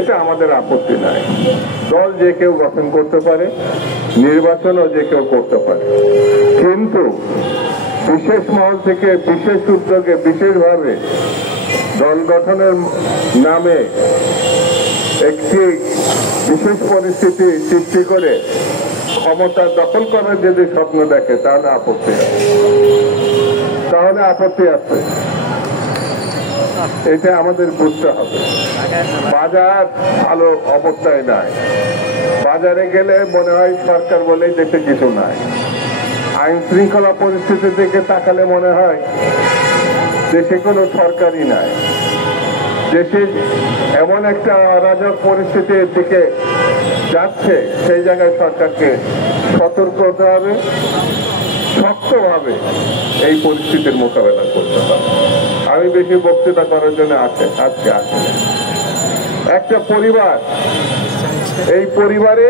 এটা আমাদের আপত্তি নাই। দল যে কেউ গঠন করতে পারে, নির্বাচনও যে কেউ করতে পারে, কিন্তু বিশেষ মহল থেকে বিশেষ উদ্যোগে বিশেষভাবে দল গঠনের নামে একটি বিশেষ পরিস্থিতি সৃষ্টি করে ক্ষমতা দখল করার যদি স্বপ্ন দেখে তাহলে আপত্তি আছে। এটা আমাদের বুঝতে হবে। বাজার ভালো অবস্থায় নাই। বাজারে গেলে মনে হয় সরকার বলেই দেশে কিছু নাই। আইন শৃঙ্খলা পরিস্থিতি থেকে তাকালে মনে হয় দেশে কোনো সরকারই নাই। দেশে এমন একটা অরাজক পরিস্থিতির দিকে যাচ্ছে, সেই জায়গায় সরকারকে সতর্ক হতে হবে, শক্তভাবে এই পরিস্থিতির মোকাবেলা করতে হবে। আমি বেশি বক্তৃতা করার জন্য আজকে আসি। একটা পরিবার, এই পরিবারে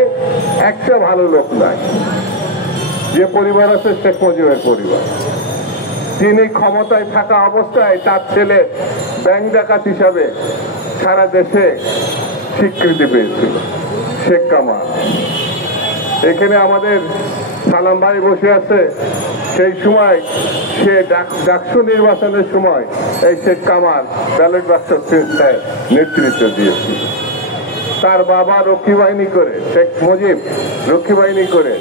একটা ভালো লোক নাই। যে পরিবার আছে শেখ মুজিবের পরিবার। তিনি ক্ষমতায় থাকা অবস্থায় তার ছেলে ব্যাংক ডাকাত হিসাবে সারা দেশে স্বীকৃতি পেয়েছিল, শেখ কামাল। এখানে আমাদের সালাম ভাই বসে আছে। সেই সময় সে ডাকসু নির্বাচনের সময় এই শেখ কামাল ব্যালট বাক্স সংস্থায় নেতৃত্ব দিয়েছিল। তার বাবা রক্ষী বাহিনী করে, শেখ মুজিব রক্ষী বাহিনী করে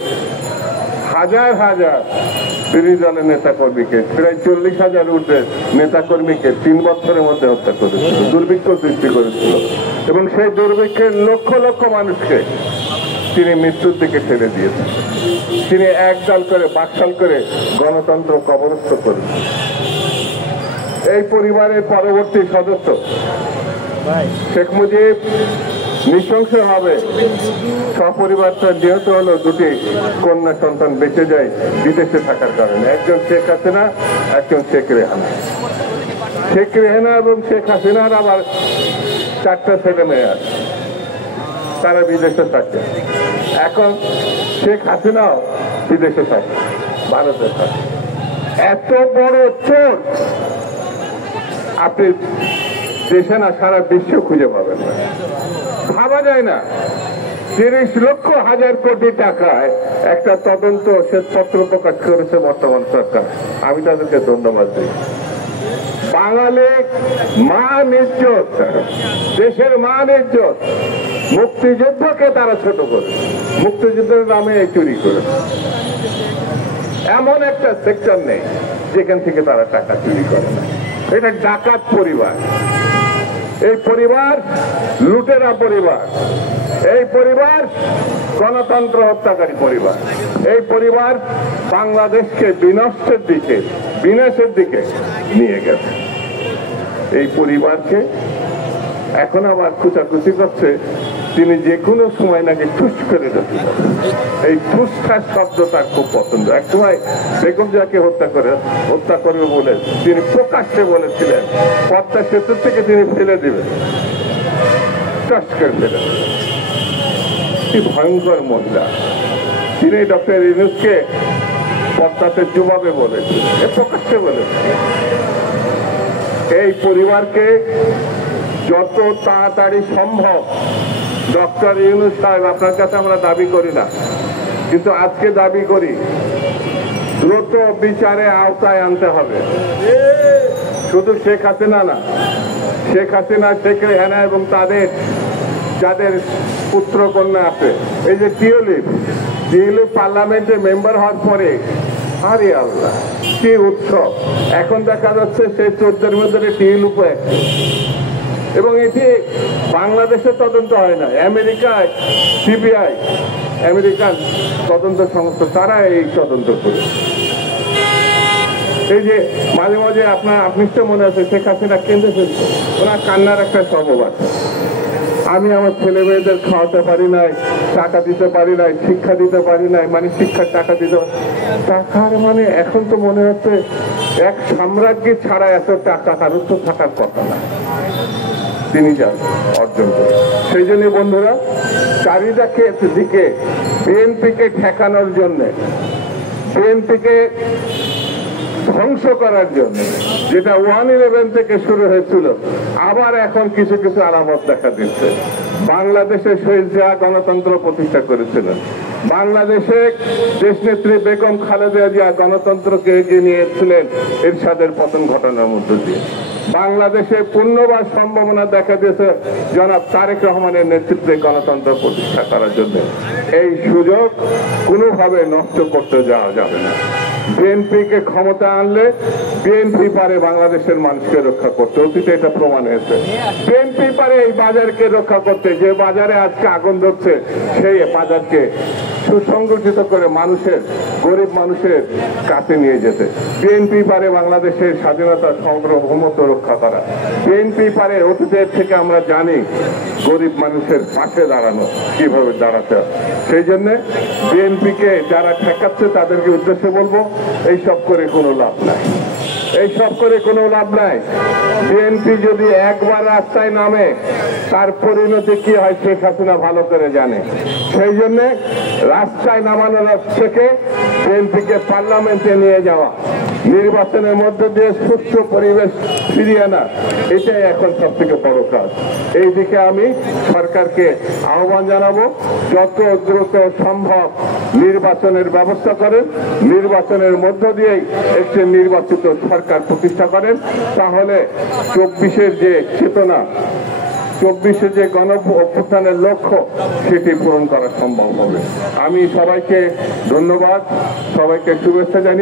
হাজার হাজার বিরোধী দলের নেতা কর্মীকে, প্রায় 40,000 ঊর্ধ্বে নেতা কর্মীকে 3 বছরের মধ্যে হত্যা করেছিল, দুর্ভিক্ষ সৃষ্টি করেছিল। এবং সেই দুর্ভিক্ষের লক্ষ লক্ষ মানুষকে তিনি মৃত্যুর দিকে ঠেলে দিয়েছেন। তিনি একদল করে বাকশাল করে গণতন্ত্র কবরস্থ করেছেন। এই পরিবারের পরবর্তী সদস্য শেখ মুজিব নৃশংসভাবে সপরিবার নিহত হলো। 2টি কন্যা সন্তান বেঁচে যায় বিদেশে থাকার কারণে। একজন শেখ হাসিনা, একজন শেখ রেহানা। শেখ রেহানা এবং শেখ হাসিনার আবার 4টা ছেলে মেয়ে আছে, তারা বিদেশে থাকে। এখন শেখ হাসিনাও বিদেশে থাকে, ভারতে থাকে। এত বড় চোর আপনি দেশে না, সারা বিশ্ব খুঁজে পাবেন না, ভাবা যায় না। 30 লক্ষ হাজার কোটি টাকায় একটা তদন্ত শ্বেতপত্র প্রকাশ করেছে বর্তমান সরকার। আমি তাদেরকে ধন্যবাদ দিই। বাঙালি মান ইজ্জত, দেশের মান ইজ্জত, মুক্তিযুদ্ধকে তারা ছোট করে, মুক্তিযুদ্ধের নামে চুরি করে। এমন একটা সেক্টর নেই যেখান থেকে তারা টাকা চুরি করে না। এটা ডাকাত পরিবার। এই পরিবার লুটেরা পরিবার। এই পরিবার গণতন্ত্র হত্যাকারী পরিবার। এই পরিবার বাংলাদেশকে বিনাশের দিকে নিয়ে গেছে। এই পরিবারকে এখন আবার খুচাখুচি করছে তিনি যে কোনো সময় নাকি ঠুস করে দিতে। এই ঠুসঠাস শব্দ তার খুব পছন্দ। এক সময় বেগম জিয়াকে হত্যা করবে বলে তিনি প্রকাশ্যে বলেছিলেন, পদ্মা সেতু থেকে তিনি ফেলে দেবেন, টাস করে ফেলে। কি ভয়ঙ্কর মহিলা! তিনি ডক্টর ইউনূসকে পদ্মাতে ডুবাবে বলেছিলেন, প্রকাশ্যে বলেছেন। এই পরিবারকে যত তাড়াতাড়ি সম্ভব, ডক্টর ইউনূস সাহেব, আপনার কাছে আমরা দাবি করি না, কিন্তু আজকে দাবি করি, দ্রুত বিচারে আওতায় আনতে হবে। শুধু শেখ হাসিনা না, শেখ হাসিনা, শেখ রেহানা এবং তাদের যাদের পুত্র কন্যা আছে। এই যে টিউলিপ পার্লামেন্টে মেম্বার হওয়ার পরে, আরে আল্লাহ কি উৎসব! এখন দেখা যাচ্ছে সেই 14 মধ্যে টিউলিপও আছে। এবং এটি বাংলাদেশে তদন্ত হয় না, আমেরিকায় সিবিআই, আমেরিকান তদন্ত সংস্থা, তারা এই তদন্ত করে। এই যে মাঝে মাঝে আপনি তো মনে আছে শেখ হাসিনা কেন্দ্রে ফেলছে, ওনার কান্নার একটা স্বভাব আছে। আমি আমার ছেলে মেয়েদের খাওয়াতে পারি নাই, টাকা দিতে পারি নাই, শিক্ষা দিতে পারি নাই, মানে শিক্ষার টাকা দিতে টাকার মানে এখন তো মনে হচ্ছে এক সাম্রাজ্ঞী ছাড়া এত টাকা কারোর তো থাকার কথা না। তিনি যান অর্জন করে। সেই জন্য বন্ধুরা, দিকে বিএনপিকে ঠেকানোর জন্য, বিএনপিকে ধ্বংস করার জন্য, যেটা 1/11 থেকে শুরু হয়েছিল, আবার এখন কিছু কিছু আলামত দেখা দিচ্ছে। বাংলাদেশে শহীদ জিয়া গণতন্ত্র প্রতিষ্ঠা করেছিলেন, বাংলাদেশে দেশনেত্রী বেগম খালেদা জিয়া গণতন্ত্রকে এগিয়ে নিয়েছিলেন এরশাদের পতন ঘটানোর মধ্য দিয়ে। বাংলাদেশে পূর্ণবার সম্ভাবনা দেখা দিয়েছে জনাব তারেক রহমানের নেতৃত্বে গণতন্ত্র প্রতিষ্ঠা করার জন্য। এই সুযোগ কোনোভাবে নষ্ট করতে যাওয়া যাবে না। বিএনপিকে ক্ষমতা আনলে বিএনপি পারে বাংলাদেশের মানুষকে রক্ষা করতে, অতীতে এটা প্রমাণ হয়েছে। বিএনপি পারে এই বাজারকে রক্ষা করতে, যে বাজারে আজকে আগুন ধরছে সেই বাজারকে সুসংগঠিত করে মানুষের, গরিব মানুষের কাছে নিয়ে যেতে। বিএনপি পারে বাংলাদেশের স্বাধীনতা সার্বভৌমত্ব রক্ষা করা। বিএনপি পারে, অতীতের থেকে আমরা জানি গরিব মানুষের পাশে দাঁড়ানো, কিভাবে দাঁড়াতে হয়। সেই জন্য বিএনপিকে যারা ঠেকাচ্ছে তাদেরকে উদ্দেশ্যে বলবো, এইসব করে কোনো লাভ নাই, এইসব করে কোনো লাভ নাই। বিএনপি যদি একবার রাস্তায় নামে তার পরিণতি কি হয় শেখ হাসিনা ভালো করে জানে। সেই জন্য রাস্তায় নামানোর থেকে বিএনপিকে পার্লামেন্টে নিয়ে যাওয়া, নির্বাচনের মধ্য দিয়ে সুষ্ঠু পরিবেশ ফিরিয়ে আনা, এটাই এখন সব থেকে বড় কাজ। এই দিকে আমি সরকারকে আহ্বান জানাবো, যত দ্রুত সম্ভব নির্বাচনের ব্যবস্থা করেন, নির্বাচনের মধ্য দিয়েই একটি নির্বাচিত সরকার প্রতিষ্ঠা করেন। তাহলে 24-এর যে চেতনা, 24-এ যে গণ অভ্যুত্থানের লক্ষ্য, সেটি পূরণ করা সম্ভব হবে। আমি সবাইকে ধন্যবাদ, সবাইকে শুভেচ্ছা জানিয়ে